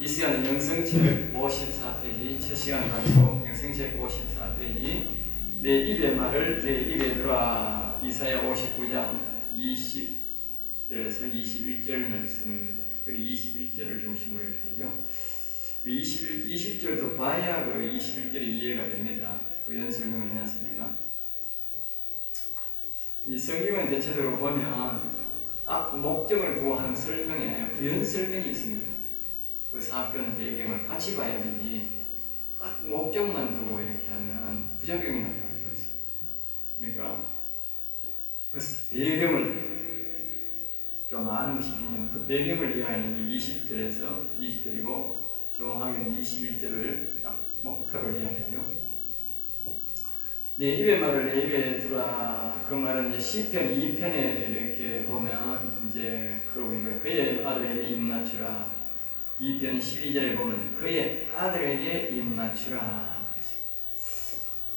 이 시간은 영성책 54페이지, 첫 시간 가지고 영성책 54페이지 내 입의 말을 내 입에 들어 이사야 59장 20절에서 21절 말씀입니다. 특별히 21절을 중심으로 이렇게 되죠. 20절도 봐야 그 21절이 이해가 됩니다. 부연 설명을 해놨습니까? 이 성경은 대체적으로 보면 딱 목적을 두고 하는 설명에 부연 설명이 있습니다. 그 사건 배경을 같이 봐야 되지 딱 목적만 두고 이렇게 하면 부작용이 나타날 수가 있습니다. 그러니까 그 배경을 좀 아는 것이 중요해요. 그 배경을 이해하는 게 20절에서 20절이고 정확하게는 21절을 딱 목표를 이야기하죠. 내 입의 말을 내 입에 두라. 그 말은 이제 시편 2편에 이렇게 보면 이제 그러고 있는 거예요. 그의 아들에게 입 맞추라. 2편 12절에 보면 그의 아들에게 입 맞추라.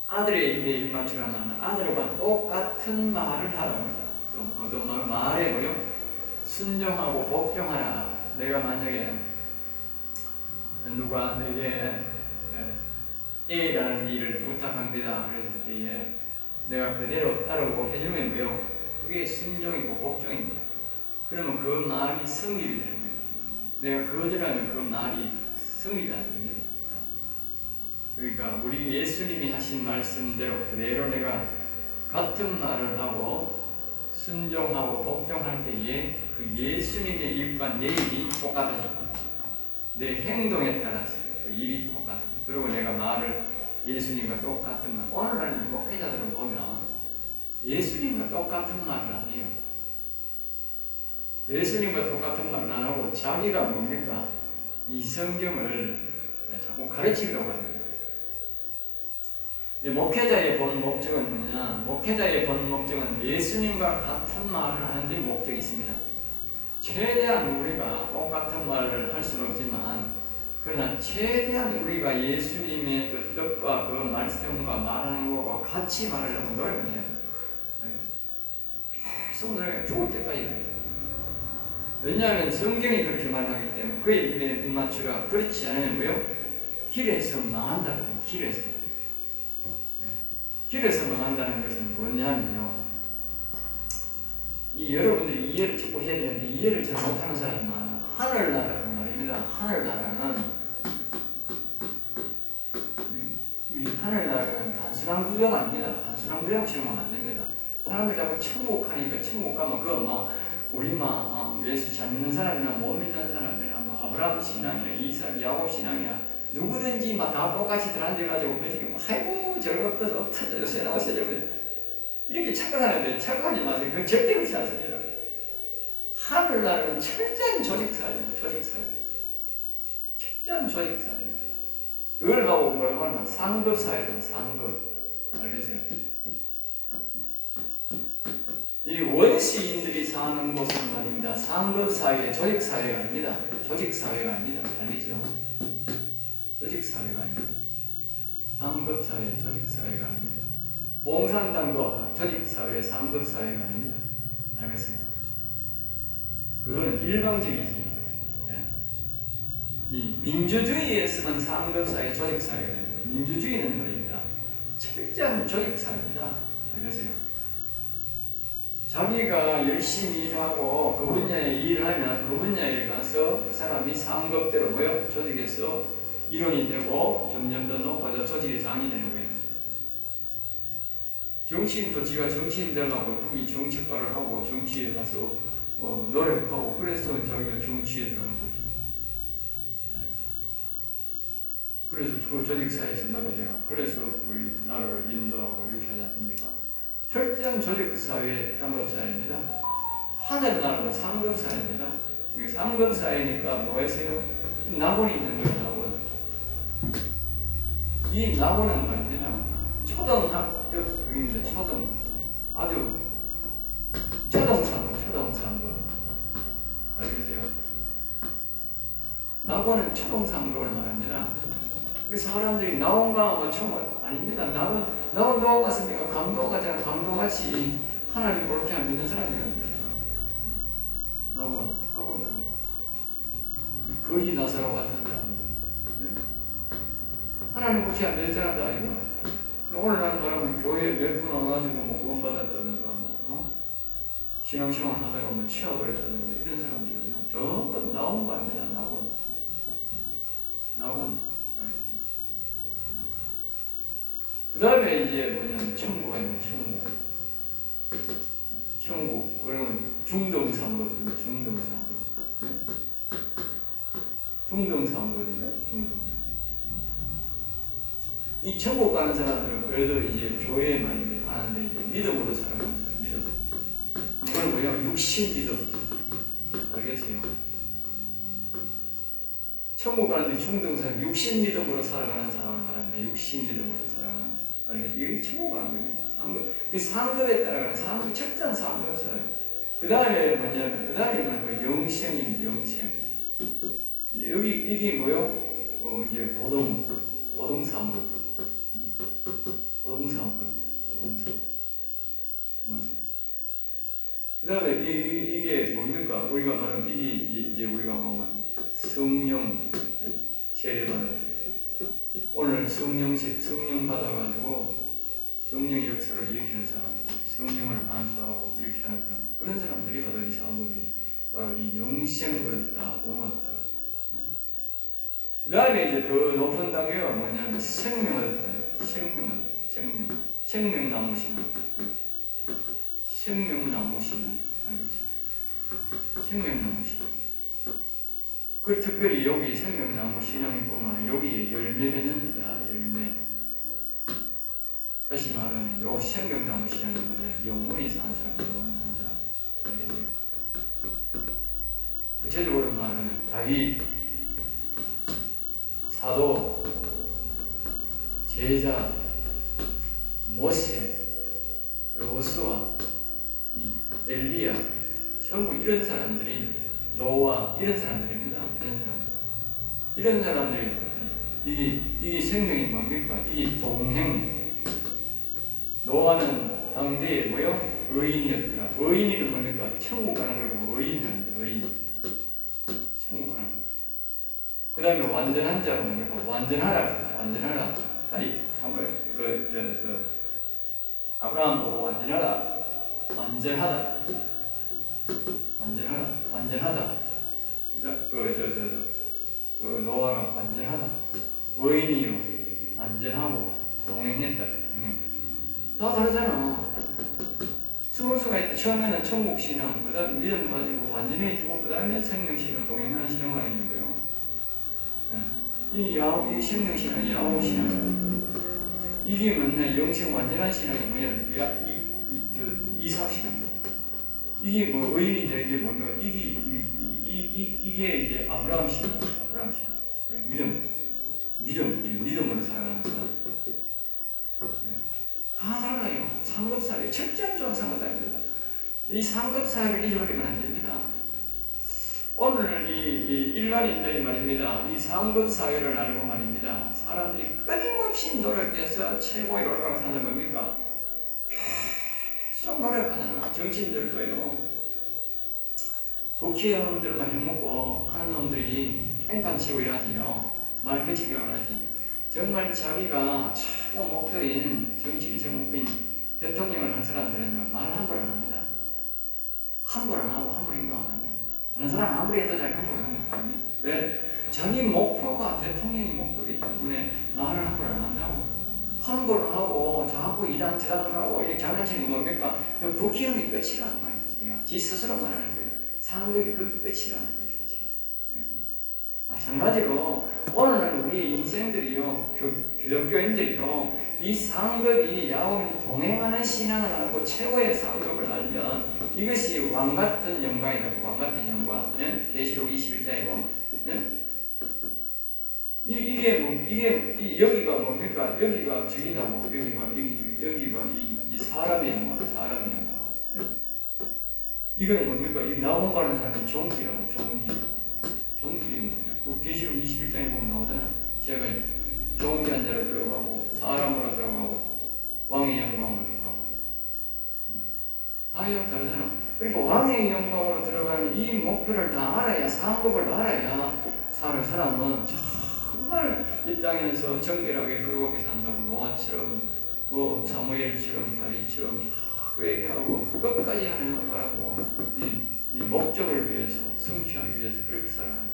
아들의 입에 입 맞추라는 아들과 똑같은 말을 하라고. 또 어떤 말에 뭐요? 순종하고 복종하라. 내가 만약에 누가 내게 A라는 일을 부탁합니다. 그랬을 때에 내가 그대로 따르고 해주면 뭐요? 그게 순종이고 복종입니다. 그러면 그 말이 성립이 되는 거예요. 내가 거절하면 그 말이 성립이 안 됩니다. 그러니까 우리 예수님이 하신 말씀대로 그대로 내가 같은 말을 하고 순종하고 복종할 때에 그 예수님의 입과 내 입이 똑같아져. 내 행동에 따라서 그 입이 똑같아. 그리고 내가 말을 예수님과 똑같은 말. 오늘날 목회자들은 보면 예수님과 똑같은 말을 안 해요. 예수님과 똑같은 말을 안 하고 자기가 뭡니까? 이 성경을 자꾸 가르치려고 합니다. 목회자의 본 목적은 뭐냐? 목회자의 본 목적은 예수님과 같은 말을 하는 데 목적이 있습니다. 최대한 우리가 똑같은 말을 할 수는 없지만 그러나 최대한 우리가 예수님의 그 뜻과 그 말씀과 말하는 것과 같이 말하려고 노력을 해야 돼요. 알겠습니다. 계속 노력해 죽을 때까지 해요. 왜냐하면 성경이 그렇게 말하기 때문에 그의 입에 맞추라. 그렇지 않으면 뭐요? 길에서 망한다는 길에서. 길에서 망한다는 것은 뭐냐면요. 이 여러분들이 이해를 자꾸 해야 되는데 이해를 잘 못하는 사람이 많아. 하늘나라는 말입니다. 하늘나라는 이 하늘나라는 단순한 구조가 아닙니다. 단순한 구조라고 생각하면 안 됩니다. 사람들 자꾸 천국 하니까 천국 가면 그거 막 우리 예수 잘 믿는 사람이나 못 믿는 사람이나 아브라함 신앙이나 이삭, 야곱 신앙이나 누구든지 다 똑같이 들어앉아가지고 그지금 아이고 저것도 없어져 요새 나오셔야 되고 이렇게 착각하는데 착각하지 마세요. 그건 절대 그렇지 않습니다. 하늘나라는 철저한 조직사회입니다. 조직사회. 철저한 조직사회입니다. 그걸 하고 뭐라고 하면 상급사회입니다. 상급. 알겠어요? 이 원시인들이 사는 곳은 말입니다. 상급사회, 조직사회가 아닙니다. 조직사회가 아닙니다. 알겠죠? 조직사회가 아닙니다. 상급사회, 조직사회가 아닙니다. 공산당도 조직사회, 상급사회가 아닙니다. 알겠어요? 그거는 일방적이지. 이 민주주의에서만 상급사회, 조직사회가 아닙니다. 민주주의는 말입니다. 철저한 조직사회입니다. 알겠어요? 자기가 열심히 일하고 그 분야에 일하면 그 분야에 가서 그 사람이 상급대로 모여 조직에서 일원이 되고 점점 더 높아져 조직의 장이 되는 거예요. 정치인도 지가 정치인 되려고 거기 정치과를 하고 정치에 가서 노력하고 그래서 자기가 정치에 들어가는 거죠. 네. 그래서 그 조직사회에서 높아져가 그래서 우리 나라를 인도하고 이렇게 하지 않습니까? 철저한 조직사회, 상급사회입니다. 하늘나라도 상급사회입니다. 상급사회니까 뭐가 있어요? 낙원이 있는 거예요, 낙원. 이 낙원은 말입니다. 초등학교입니다. 아주 초등상급. 알겠어요? 낙원은 초등상급을 말합니다. 사람들이 낙원가 아닙니다. 낙원 도와 갔으니까 강도 가잖아. 강도같이 하나님 그렇게 안 믿는 사람들인데. 낙원, 학원 가는 거. 거지 나사로 같은 사람들. 응? 하나님 혹시 안 되잖아, 다 이거. 오늘 난 말하면 교회 몇 분 와가지고 뭐 구원받았다든가 신앙생활 하다가 뭐 치워버렸다든가 이런 사람들은요 전부 나온 거 아닙니다. 나온 알겠습니다. 그 다음에 이제 뭐냐면 천국가 있는 천국 그러면 중등상거든요. 중등상거든요. 이 천국 가는 사람들은 그래도 이제 교회만 가는데 이제 믿음으로 살아가는 사람, 믿음. 이건 뭐야? 육신 믿음. 알겠어요? 천국 가는데 중등상 육신 믿음으로 살아가는 사람을 말합니다. 육신 믿음으로 살아가는. 알겠어요? 이게 천국 가는 겁니다. 그 상급에 따라가는 상급, 적당 상급을 살아요. 그 다음에 뭐냐면, 그 다음에는 그 영생입니다. 영생. 여기, 이게 뭐요? 이제 고동상급. 그 다음에 이게 뭡니까? 우리가 말하면 이게 우리가 보면 성령 세례받는 사람. 오늘 성령 받아가지고 성령 역사를 일으키는 사람들이 성령을 안수하고 이렇게 하는 사람들. 그런 사람들이 받은 이 상급이 바로 이 영생을 얻었다, 얻었다. 그 다음에 이제 더 높은 단계가 뭐냐면 생명을 얻었다. 생명나무 신앙. 알겠죠? 생명나무 신앙. 그 특별히 여기 생명나무 신앙이뿐만 여기에 열매 맺는다. 열매. 다시 말하면 요 생명나무 신앙이 뭐냐? 영원히 사는 사람, 알겠어요? 구체적으로 말하면 다윗, 사도, 제자, 모세, 여호수아, 이 엘리야, 전부 이런 사람들이 노아 이런 사람들입니다. 이런 사람들이 이게 생명이 뭡니까? 이게 동행. 노아는 당대에 뭐요? 의인이었더라. 의인이는 뭡니까? 천국 가는 걸 보고 의인이랍니다. 의인. 천국 가는 거죠. 그 다음에 완전한 자가 뭡니까? 완전하라. 다이 아브라함 보고 완전하다. 그 노아가 완전하다. 의인이요. 완전하고 동행했다. 다 다르잖아. 수가 있다. 처음에는 천국 신앙, 그 다음에 믿음 가지고 완전해지고, 그 다음에 생명 신앙, 동행하는 신앙만 있는 거예요. 이 생명 신앙, 야곱 신앙. 이게 뭐냐? 영생 완전한 신앙이 뭐냐? 이삭 신앙. 이게 뭐 의인이 되게 뭔가 이게 이제 아브라함 신앙. 믿음으로 살아가는 사람. 다 달라요. 상급사회, 첫장조항 상급사회입니다. 이 상급사회를 잊어버리면 안 됩니다. 오늘 이 일반인들이 말입니다. 이 상급사회를 알고 말입니다. 사람들이 끊임없이 노력해서 최고에 올라가는 사람은 뭡니까? 계속 노력하잖아. 정치인들도요. 국회의원들만 해먹고 하는 놈들이 뺑판치고 일하지요. 말 그치게 하지. 정말 자기가 최고 목표인 정치의 목표인 대통령을 한 사람들은 말 함부로 안 합니다. 함부로 안 하고 함부로 행동 안 합니다. 하는 사람 아무리 해도 자기 함부로 안 합니다. 왜? 자기 목표가 대통령이 목표이기 때문에 말을 함부로 안 한다고. 함부로 하고 자꾸 이당 저당 하고 이렇게 장난치는 건 뭡니까? 그 국회의원이 끝이라는 말이지. 지 스스로 말하는 거예요. 상급이 그 끝이라는 거죠. 마찬가지로 오늘 우리 인생들이요, 기독교인들이요, 이 상급이 야곱이 동행하는 신앙을 알고 최고의 상급을 알면 이것이 왕 같은 영광이라고. 왕 같은 영광. 계시록 21장에 보면 이게 여기가 뭡니까? 여기가 저기다고. 여기가 이 사람의 영광. 이거는 뭡니까? 이 나온 가는 사람이 종기라고. 종기의 영광. 그 계시록 21장에 보면 나오잖아. 제가 종기한 자로 들어가고 사람으로 들어가고 왕의 영광으로 들어가고 다 다르잖아. 그리고 왕의 영광으로 들어가는 이 목표를 다 알아야, 상급을 알아야 사는 사람은 정말 이 땅에서 정결하게 거룩하게 산다고 노아처럼 사무엘처럼 다윗처럼 다 회개하고 끝까지 하나님을 바라고 이 목적을 위해서 성취하기 위해서 그렇게 살아가는 거예요.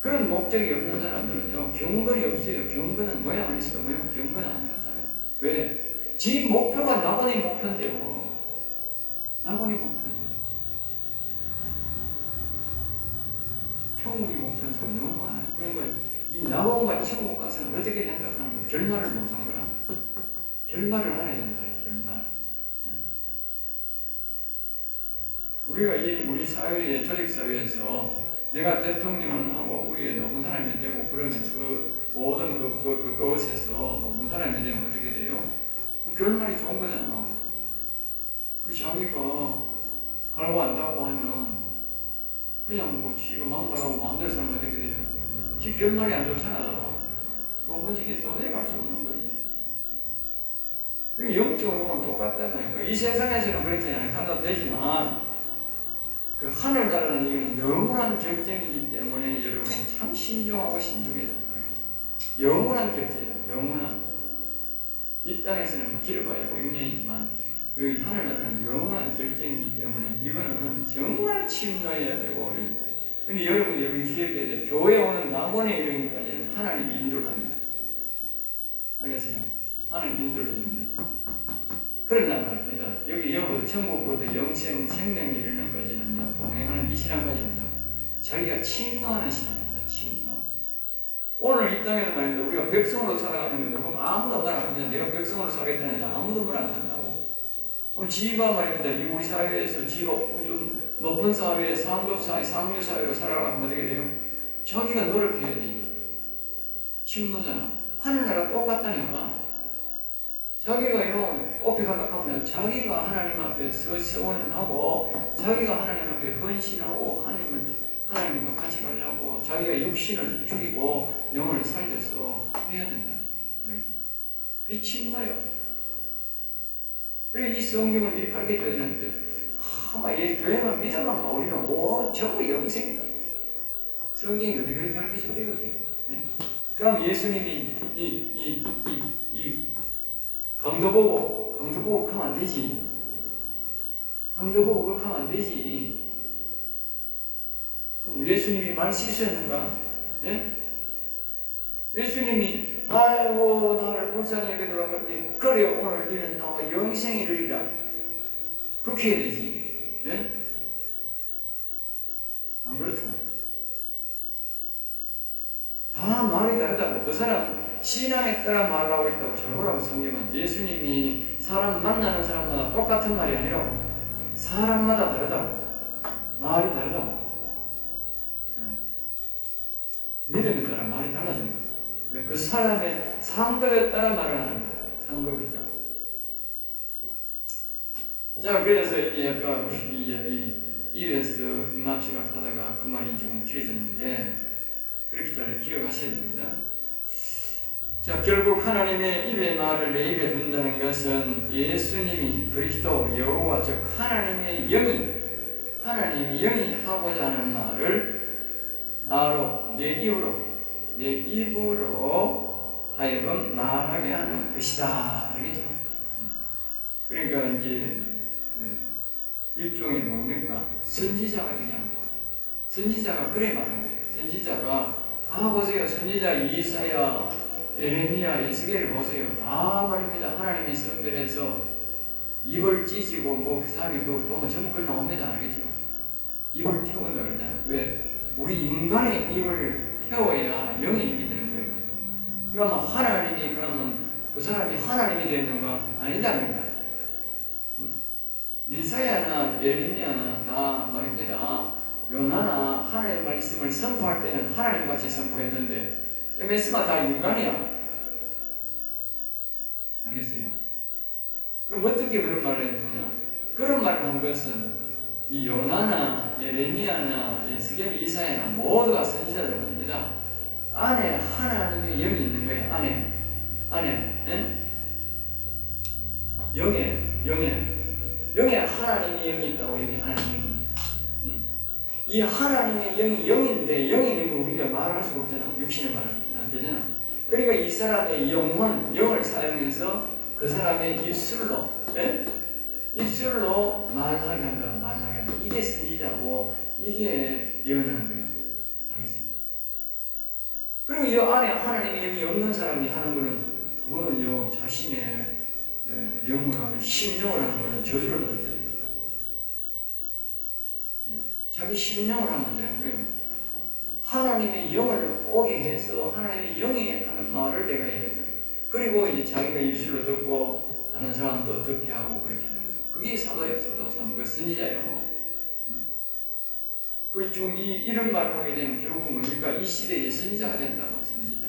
그런 목적이 없는 사람들은요 경건이 없어요. 경건은 모양을 있어요. 경건은 아니란 사람. 왜? 지 목표가 나곤의 목표인데요. 나곤의 목표인데요. 천국이 목표인 사람 너무 많아요. 그러니까 이 나곤과 천국 가서는 어떻게 된다 하는 거 결말을 모르는 거라. 결말을 알아야 된다. 결말. 우리가 우리 사회에 조직 사회에서 내가 대통령을 하고 위에 높은 사람이 되고 그러면 그 모든 그것에서 높은 사람이 되면 어떻게 돼요? 결말이 좋은 거잖아. 그 자기가 갈고 안다고 하면 그냥 뭐 지가 막말하고 마음대로 살면 어떻게 돼요? 지 결말이 안 좋잖아. 높은 직에 도저히 갈 수 없는 거지. 그리고 영적으로는 똑같단 말이야. 이 세상에서는 그렇게 살아도 되지만 그 하늘나라는 이건 영원한 결정이기 때문에 여러분이 참 신중하고 신중해야 된다. 영원한 결정이에요. 영원한. 이 땅에서는 뭐 길어봐야 영예이지만 그 하늘나라는 영원한 결정이기 때문에 이거는 정말 침노해야 되고. 근데 여러분이 기억해야 돼요. 교회 오는 낙원에 이르기까지는 하나님이 인도를 합니다. 알겠어요? 하나님 인도를 해줍니다. 그런단 말입니다. 여기부터 천국부터 영생 생명에 이르는 까지는요, 동행하는 이 신앙까지는요, 자기가 침노하는 신앙입니다. 침노. 오늘 이 땅에는 말입니다. 우리가 백성으로 살아가는 건데, 그럼 아무도 말 안 합니다. 내가 백성으로 살겠다는데 아무도 말 안 한다고. 오늘 지가 말입니다. 우리 사회에서 좀 높은 사회, 상급 사회, 상류 사회로 살아가면 어떻게 돼요? 자기가 노력해야 되지. 침노잖아. 하늘나라 똑같다니까. 자기가요, 업해가려고 하면 자기가 하나님 앞에 서원하고 자기가 하나님 앞에 헌신하고 하나님과 같이 가려고 자기가 육신을 죽이고 영혼을 살려서 해야 된다. 알겠지? 그게 침노예요. 그래 이 성경을 미리 가르쳐줘야 되는데 아마 교회만 믿어만 우리는 전부 영생이다. 성경이 어떻게 그렇게 가르쳐줘야 되거든요. 네? 그럼 예수님이 강도 보고 가면 안 되지. 강도 보고 그렇게 하면 안 되지. 그럼 예수님이 말 실수했는가? 예? 예수님이 아이고 나를 불쌍히 여기더라 그랬더니 그래 오늘 이는 나와 영생이 이르리라. 그렇게 해야 되지. 예? 안 그렇잖아요. 다 말이 다르다고. 그 사람 신앙에 따라 말을 하고 있다고. 잘 보라고. 성경은 예수님이 사람 만나는 사람마다 똑같은 말이 아니라고. 사람마다 다르다고. 말이 다르다고. 믿음에 따라 말이 달라지는 거예요. 그 사람의 상급에 따라 말을 하는 거예요. 상급에 따라. 자, 그래서 이게 아까 입에서 입맞추가 하다가 그 말이 조금 길어졌는데 그렇게 잘 기억하셔야 됩니다. 자, 결국 하나님의 입의 말을 내 입에 둔다는 것은 예수님이 그리스도 여호와 즉 하나님이 영이 하고자 하는 말을 나로 내 입으로 하여금 말하게 하는 것이다. 알겠죠? 그러니까 이제 일종의 뭡니까? 선지자가 되게 하는 것 같아요. 선지자가 그래 말하는 거예요. 선지자가 다 보세요. 선지자 이사야, 예레미야, 에스겔을 보세요. 다 말입니다. 하나님이 선별해서 입을 찢고 그 사람이 그거 보면 전부 그걸 나옵니다. 알겠죠? 입을 태운다 그러잖아요. 왜? 우리 인간의 입을 태워야 영의 입이 되는 거예요. 그러면 하나님이 그 사람이 하나님이 되는가? 아니다 그러니까. 이사야나 예레미야나 다 말입니다. 요나나 하나님의 말씀을 선포할 때는 하나님같이 선포했는데 MS가 다 인간이야. 알겠어요? 그럼 어떻게 그런 말을 했느냐? 그런 말을 한 것은 이 요나나 예레미야나 에스겔 이사야나 모두가 선지자들입니다. 안에 하나님의 영이 있는 거예요. 안에 영에 하나님의 영이 있다고. 여기 하나님의 영이. 이 하나님의 영이 영인데 영이 있는 우리가 말할 수가 없잖아. 육신의 말은 안 되잖아. 그러니까 이 사람의 영혼, 영을 사용해서 그 사람의 입술로, 예? 입술로 말하게 한다, 말하게 한다. 이게 선지자고 이게 예언하는 거예요. 알겠습니까? 그리고 이 안에 하나님의 영이 없는 사람이 하는 거는 그거는요 자신의 영으로 하는 심령을 하는 거는 저주를 받을 때 있다고. 자기 심령을 하면 되는 거예요. 하나님의 영을 오게 해서 하나님의 영이 하는 말을 내가 해야 되는 거예요. 그리고 이제 자기가 입술로 듣고 다른 사람도 듣게 하고 그렇게 하는 거예요. 그게 사도예요. 사도. 그 선지자예요. 그리고 지금 이런 말을 하게 되면 결국은 뭡니까? 이 시대에 선지자가 된다고. 선지자.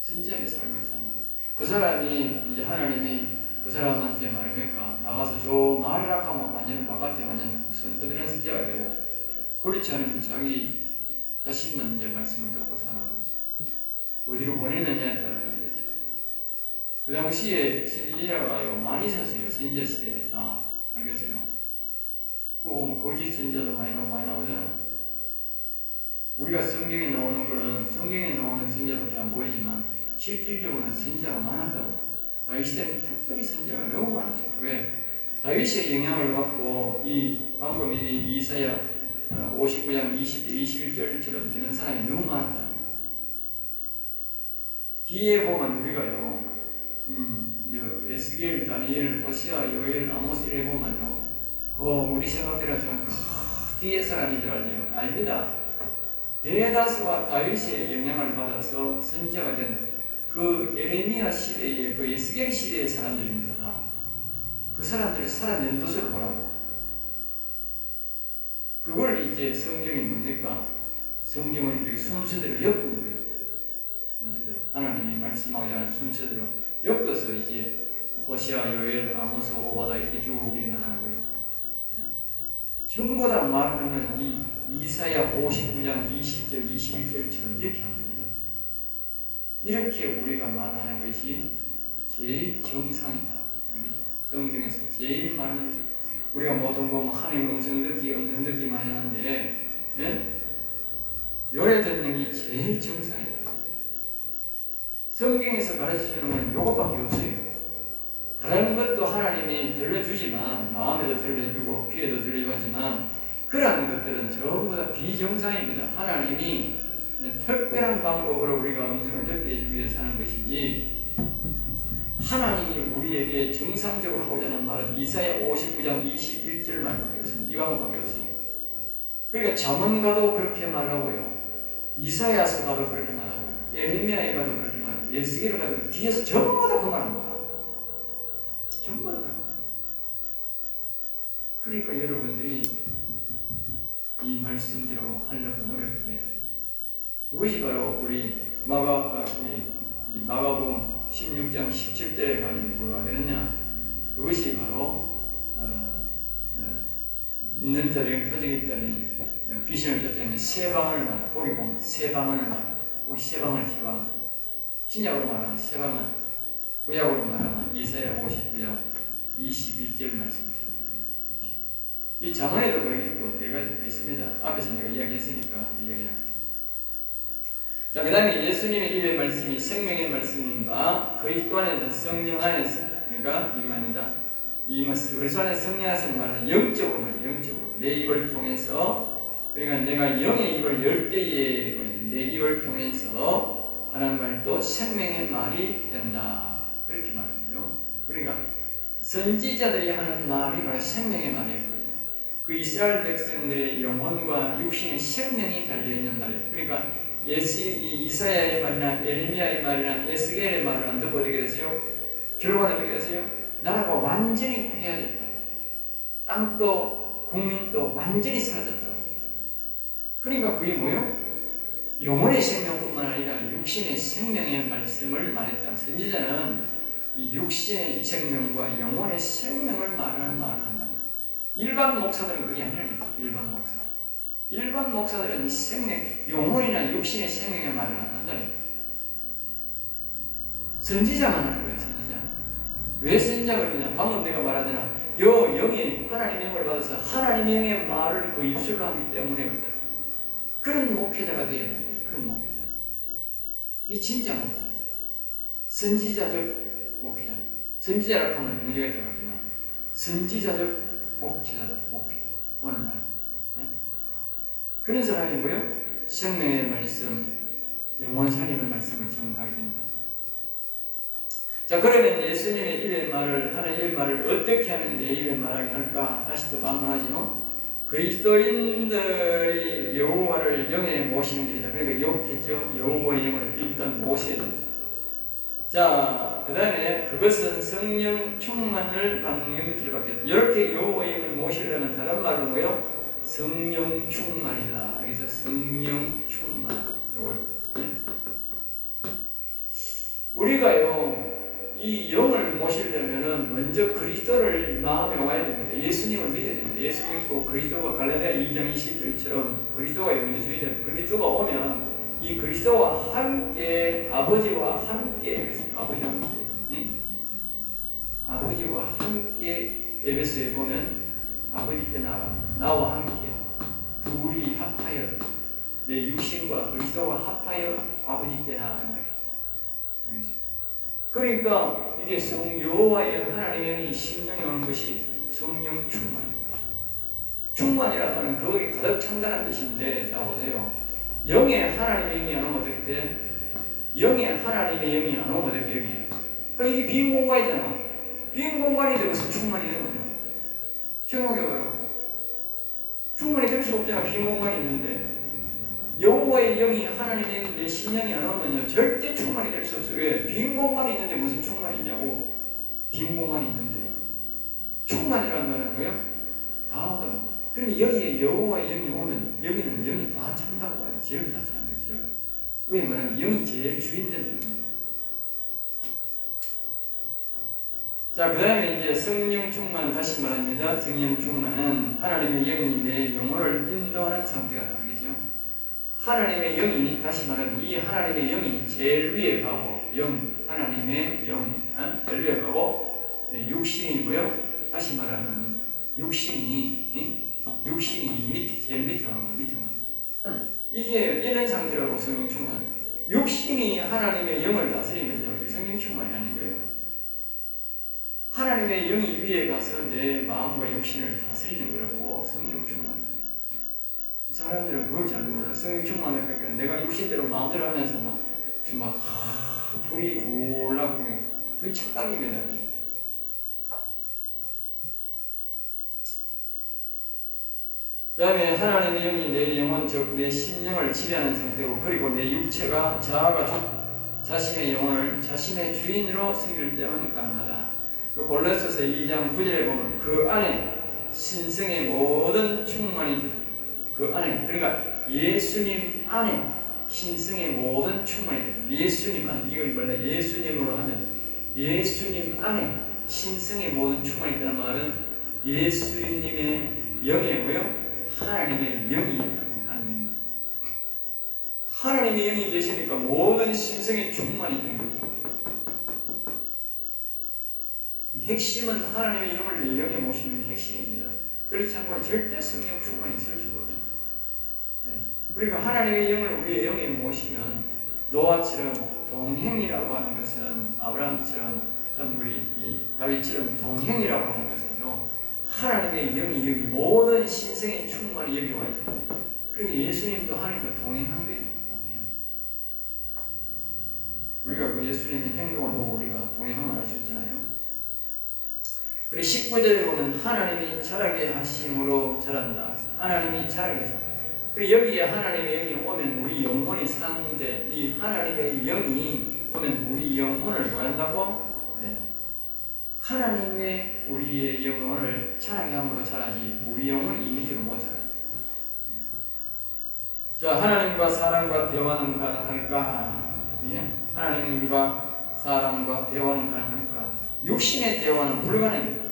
선지자의 삶을 사는 거예요. 그 사람이 이제 하나님이 그 사람한테 말입니까? 나가서 저 말이라 하면 완전 바깥에 완전 그들은 선지자가 되고, 그렇지 않으면 자기 자신만 이제 말씀을 듣고 사는 거지. 어디로 보내느냐에 따르는 거지. 그 당시에 선지자가 많이 있었어요. 선지자 시대에 다. 알겠어요? 그거 보면 거짓 선지자도 많이 나오잖아. 우리가 성경에 나오는 거는 성경에 나오는 선지자밖에 안 보이지만 실질적으로는 선지자가 많았다고. 다윗 시대는 특별히 선지자가 너무 많았어요. 왜? 다윗의 영향을 받고 방금 이사야 59장 21절처럼 되는 사람이 너무 많았다. 뒤에 보면 우리가요, 에스겔, 다니엘, 호시아, 요엘, 아모스 이래 보면요, 우리 생각대로 좀 뒤에 사람인 줄 알죠? 아닙니다. 대다수가 다윗의 영향을 받아서 선지자가 된 그 예레미야 시대의 그 에스겔 시대의 사람들입니다. 다. 그 사람들이 살아낸 것을 보라고. 그걸 이제 성경이 뭡니까? 성경을 이렇게 순서대로 엮은 거예요. 순서대로. 하나님이 말씀하고자 하는 순서대로 엮어서 이제 호시아, 요엘, 아모스, 오바다 이렇게 쭉 우리는 하는 거예요. 전부 다 말하는 이 이사야 59장 20절, 21절처럼 이렇게 합니다. 이렇게 우리가 말하는 것이 제일 정상이다. 알겠죠? 성경에서 제일 많은, 우리가 보통 보면 하나님 음성 듣기만 하는데, 예? 요래 듣는 게 제일 정상이다. 성경에서 가르치는 건 요것밖에 없어요. 다른 것도 하나님이 들려주지만, 마음에도 들려주고 귀에도 들려주지만 그러한 것들은 전부 다 비정상입니다. 하나님이 특별한 방법으로 우리가 음성을 듣게 해주기 위해서 하는 것이지, 하나님이 우리에게 정상적으로 하고자 하는 말은 이사야 59장 21절 말밖에 없습니다. 이 방법밖에 없어요. 그러니까 잠언가도 그렇게 말하고요, 이사야서 가도 그렇게 말하고요, 예레미야에 가도 그렇게 말하고, 에스겔에 가도 뒤에서 전부 다 그 말합니다. 전부 다 그렇고. 그러니까 여러분들이 이 말씀대로 하려고 노력을 해야 돼요. 그것이 바로 우리 마가복음 16장 17절에 가면 뭐가 되느냐? 그것이 바로 있는 자리에 표적이 있다니 귀신을 쫓아내는 세 방언을 말해. 거기 보면 세 방언을 말해. 거기 세 방언. 신약으로 말하면 세 방언, 구약으로 말하면 이사야 59장 21절 말씀처럼. 이 장언에도 그렇게 있고 여러 가지 있습니다. 앞에서 내가 이야기했으니까 이야기하겠습니다. 자, 그 다음에 예수님의 입의 말씀이 생명의 말씀인가, 그리스도 안에서 성령 안에서, 그러니까 이거 아닙니다. 그리스도 안에서 성령 안에서 말하는 영적으로 말이에요. 영적으로 내 입을 통해서, 그러니까 내가 영의 입을 열 때에 내 입을 통해서 하는 말도 생명의 말이 된다. 그렇게 말하죠. 그러니까 선지자들이 하는 말이 바로 생명의 말이거든요. 그 이스라엘 백성들의 영혼과 육신의 생명이 달려있는 말이에요. 그러니까 이사야의 말이나 예레미야의 말이나 에스겔의 말을 안 듣고 어떻게 됐어요? 결과는 어떻게 됐어요? 나라가 완전히 폐하됐다. 땅도 국민도 완전히 사라졌다. 그러니까 그게 뭐예요? 영혼의 생명뿐만 아니라 육신의 생명의 말씀을 말했다. 선지자는 이 육신의 생명과 영혼의 생명을 말하는 말을 한다. 일반 목사들은 그게 아니라니까. 일반 목사들은 영혼이나 육신의 생명의 말을 안 한다니까. 선지자만 하는 거예요. 선지자. 왜 선지자가 그러냐? 방금 내가 말하잖아. 요 영이 하나님의 영을 받아서 하나님의 영의 말을 그 입술로 하기 때문에 그렇다. 그런 목회자가 되어야 되는데, 그런 목회자. 그게 진짜 목회자. 선지자적 목회자. 선지자라고 하면 문제가 있다고 하지만 선지자적 목회자다. 목회자. 오늘날. 네? 그런 사람이 뭐예요? 생명의 말씀, 영원 살리는 말씀을 전하게 된다. 자, 그러면 예수님의 입의 말을, 하나님의 말을 어떻게 하면 내 입에 말하게 할까? 다시 또 반문하죠. 그리스도인들이 여호와를 영에 모시는 길이다. 그러니까 욕했죠. 여호와의 영을 일단 모셔야 된다. 자, 그 다음에 그것은 성령 충만을 받는 길밖에. 이렇게 여호와의 영을 모시려면 다른 말은 뭐예요? 성령 충만이다. 그래서 성령 충만. 우리가요, 이 영을 모시려면은 먼저 그리스도를 마음에 와야 됩니다. 예수님을 믿어야 됩니다. 예수 믿고 그리스도가 갈라디아 2장 21절처럼 그리스도가 영주주의자, 그리스도가 오면 이 그리스도와 함께 아버지와 함께 아버지와 함께 응? 아버지와 함께 에베소에 보면 아버지께 나와 함께 둘이 합하여 내 육신과 그리스도와 합하여 아버지께 나아간다. 그러니까 이게 여호와의 하나님의 영이 심령에 오는 것이 성령 충만입니다. 충만이라는 말은 거기에 가득 찬다는 뜻인데, 자 보세요. 영의 하나님의 영이 안 오면 어떻게 돼? 영의 하나님의 영이 안 오면 어떻게 돼? 그러니까 이게 빈 공간이잖아. 빈 공간인데 무슨 충만이 되거든요. 생각해봐요. 충만이 될 수 없잖아. 빈 공간이 있는데. 여호와의 영이 하나님의 영이 내 심령이 안 오면요 절대 충만이 될 수 없어요. 왜? 빈 공간이 있는데 무슨 충만이 있냐고. 빈 공간이 있는데 충만이라는 말은 뭐예요? 다 온다는. 그러면 여기에 여호와의 영이 오면 여기는 영이 다 찬다고 해요. 지역이 다 차는 거죠. 왜 말하면 영이 제일 주인되는 거예요. 자, 그 다음에 이제 성령 충만은 다시 말합니다. 성령 충만은 하나님의 영이 내 영혼을 인도하는 상태가 다르겠죠. 하나님의 영이, 다시 말하면 이 하나님의 영이 제일 위에 가고, 하나님의 영, 제일 위에 가고, 육신이 뭐요? 다시 말하면 육신이 이 밑에, 제일 밑에 가는 거예요. 밑에 가는 거예요. 이게 이런 상태라고 성령 충만. 육신이 하나님의 영을 다스리면요, 성령 충만이 아닌 거예요. 하나님의 영이 위에 가서 내 마음과 육신을 다스리는 거라고 성령 충만. 사람들은 그걸 잘 몰라. 성령 충만을 하니까 내가 육신대로 마음대로 하면서 막 불이 굴라고 그건 착각입니다. 그 다음에 하나님의 영이 내 영혼 즉 내 심령을 지배하는 상태고, 그리고 내 육체가 자아가 자신의 영혼을 자신의 주인으로 새길 때만 가능하다. 그 골로새서 2장 9절에 보면 그 안에 신성의 모든 충만이 있다. 그 안에, 그러니까 예수님 안에 신성의 모든 충만이 있다. 예수님 안에, 이걸 원래 예수님으로 하면 예수님 안에 신성의 모든 충만이 있다는 말은 예수님의 영에 뭐요? 하나님의 영이 있다고. 하나님의 영이 계시니까 모든 신성의 충만이 있는 거예요. 핵심은 하나님의 영을 내 영에 모시는 게 핵심입니다. 그렇지 않고는 절대 성령 충만이 있을 수가 없습니다. 네. 그리고 하나님의 영을 우리의 영에 모시면 노아처럼 동행이라고 하는 것은, 아브라함처럼 참 우리 다윗처럼 동행이라고 하는 것은요, 하나님의 영이 여기 모든 신성의 충만이 여기 와 있다. 그리고 예수님도 하나님과 동행한 거예요. 우리가 그 예수님의 행동을 보고 우리가 동행함을 알 수 있잖아요. 그리고 19절에 보면 하나님이 자라게 하심으로 자란다. 하나님이 자라게 하심. 그리고 여기에 하나님의 영이 오면 우리 영혼이 사는데, 이 하나님의 영이 오면 우리 영혼을 뭐 한다고? 네. 하나님의 우리의 영혼을 자라게 함으로 자라지 우리 영혼을 이미지로 못 자라요. 자, 하나님과 사람과 대화는 가능할까? 예? 하나님과 사람과 대화는 가능할까? 육신의 대화는 불가능합니다.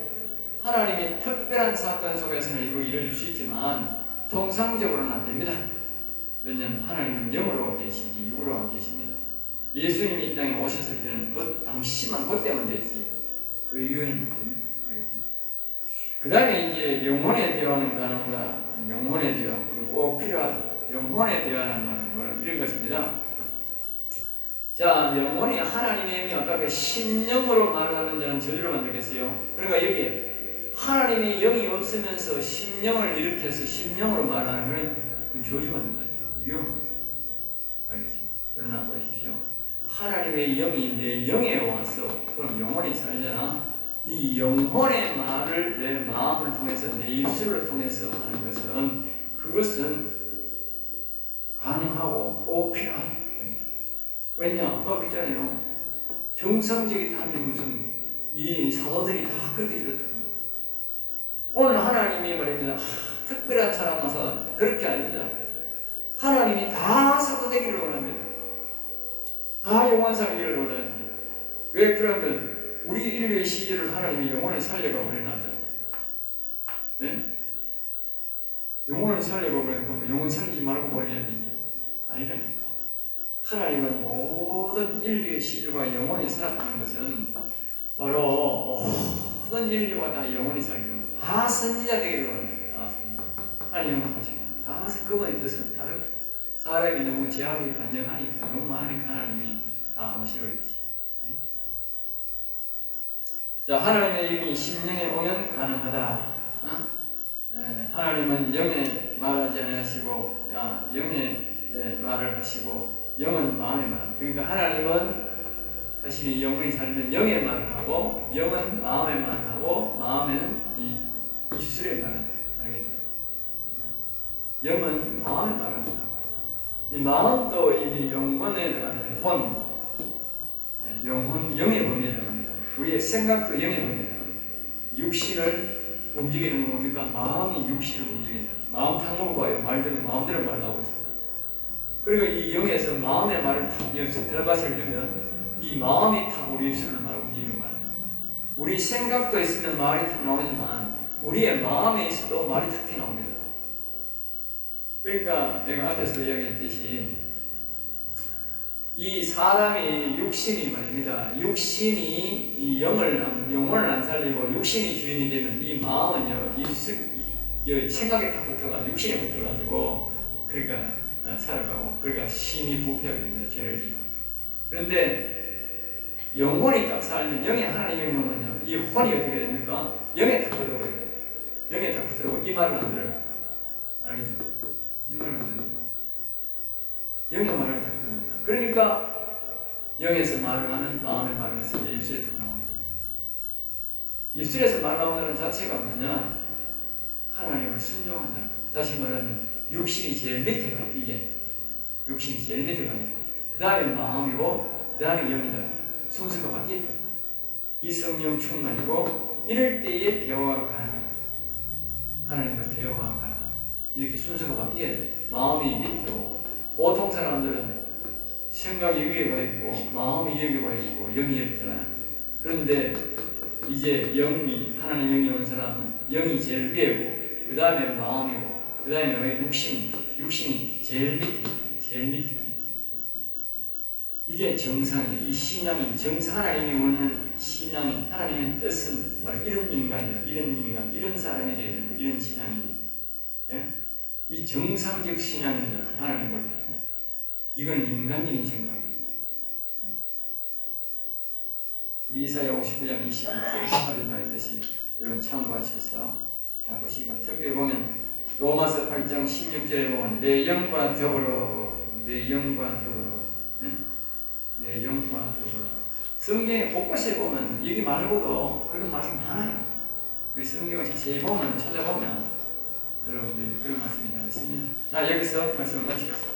하나님의 특별한 사건 속에서는 이거 이뤄줄 수 있지만 통상적으로는 안 됩니다. 왜냐하면 하나님은 영으로 계시지 육으로 안 계십니다. 예수님이 이 땅에 오셨을 때는 그 당시만 그때만 되지 그 이후에는 안 됩니다. 알겠죠? 그 다음에 이제 영혼의 대화는 가능하다. 영혼의 대화, 그리고 꼭 필요하다. 영혼의 대화라는 말은 이런 것입니다. 자, 영혼이 하나님의 영이 아까 그 심령으로 말하는 자는 저주를 만들겠어요. 그러니까 여기에 하나님의 영이 없으면서 심령을 일으켜서 심령으로 말하는 그런 저주 만든다니까. 위험한 거예요. 알겠습니다. 그러나 보십시오. 하나님의 영이 내 영에 와서 그럼 영혼이 살잖아. 이 영혼의 말을 내 마음을 통해서 내 입술을 통해서 하는 것은 그것은 가능하고 꼭 필요한. 왜냐? 아까 그랬잖아요. 정상적인 무슨 이 사도들이 다 그렇게 들었다는 거예요. 오늘 하나님이 말입니다. 특별한 사람 와서 그렇게 아닙니다. 하나님이 다 사도 되기를 원합니다. 다 영원 살기를 원합니다. 왜 그러면 우리 인류의 시대를 하나님이 영혼을 살려가 보내놨잖아요. 네? 영혼을 살려가 보내니까 영혼 살리지 말고 보내야 되지. 아니라니까. 하나님은 모든 인류의 시주가 영원히 살았다는 것은 바로 모든 인류가 다 영원히 살기로 합니다. 다 선지자 되기로 합니다. 하나님은 다 그분의 뜻은 다르다. 사람이 너무 제약이 간절하니까 너무 많으니까 하나님이 다 오셔버리지. 네? 자, 하나님의 영이 심령에 오면 가능하다. 하나님은 영에 말하지 않으시고 영에 말을 하시고 영은 마음에 말한다. 그러니까 하나님은 자신이 영원히 살면 영에 말하고 영은 마음에 말하고 마음은 이 입술에 말한다. 알겠죠? 영은 마음에 말한다. 이 마음도 이 영혼에 들어가는 혼, 영혼 영의 범위에 들어갑니다. 우리의 생각도 영의 범위에 들어갑니다. 육신을 움직이는 건 뭡니까? 마음이 육신을 움직인다. 마음 탕 먹어요. 말대로 마음대로 말 나오지. 그리고 이 영에서 마음의 말을 탁 들어가시를 주면 이 마음이 탁 우리 입술을 말 움직이는 말이에요. 우리 생각도 있으면 말이 탁 나오지만 우리의 마음에 있어도 말이 탁 나옵니다. 그러니까 내가 앞에서 이야기했듯이 이 사람이 육신이 말입니다. 육신이 이 영혼을 안 살리고 육신이 주인이 되면 이 마음은요, 생각에 탁 붙어가지고 육신에 붙어가지고 그러니까 살아가고 그러니까 심히 부패하게 됩니다. 죄를 지어. 그런데 영혼이 딱 살면 영에 하나님의 영이 오면요, 이 혼이 어떻게 됩니까? 영에 딱 붙어버려요. 영에 딱 붙어버리고 이 말을 안 들어요. 알겠죠? 이 말을 안 들어요. 영의 말을 딱 듣는다. 그러니까 영에서 말을 하면 마음의 말을 해서 입술에 딱 나옵니다. 입술에서 말 나온다는 자체가 뭐냐? 하나님을 순종한다는 것. 다시 말하면 육신이 제일 밑에 가요. 이게 육신이 제일 밑에 가요. 그 다음에 마음이고 그 다음에 영이다. 순서가 바뀐다. 이 성령 충만이고 이럴 때에 대화가 가능하다. 하나님과 대화가 가능하다. 이렇게 순서가 바뀌어야 돼. 마음이 밑에 오고 보통 사람들은 생각이 위에 가 있고 마음이 여기 가 있고 영이 여기 있잖아요. 그런데 이제 하나님 영이 오는 사람은 영이 제일 위에고 그 다음에 마음이고 그 다음에 육신이 제일 밑에. 이게 정상이에요. 이 신앙이 하나님이 원하는 신앙이 하나님의 뜻은 바로 이런 인간이에요. 이런 사람이 되어야 되고 이런 신앙이. 예? 이 정상적 신앙입니다. 하나님 볼 때. 이건 인간적인 생각이에요. 이사야 59장 21절 하나님 말했듯이 여러분 참고하셔서 잘 보시고 특별히 보면 로마서 8장 16절에 보면 내 영과 더불어 성경에 곳곳에 보면 여기 말고도 그런 말이 많아요. 우리 성경을 자세히 보면 찾아보면 여러분들이 그런 말씀이 다 있습니다. 자, 여기서 말씀을 마치겠습니다.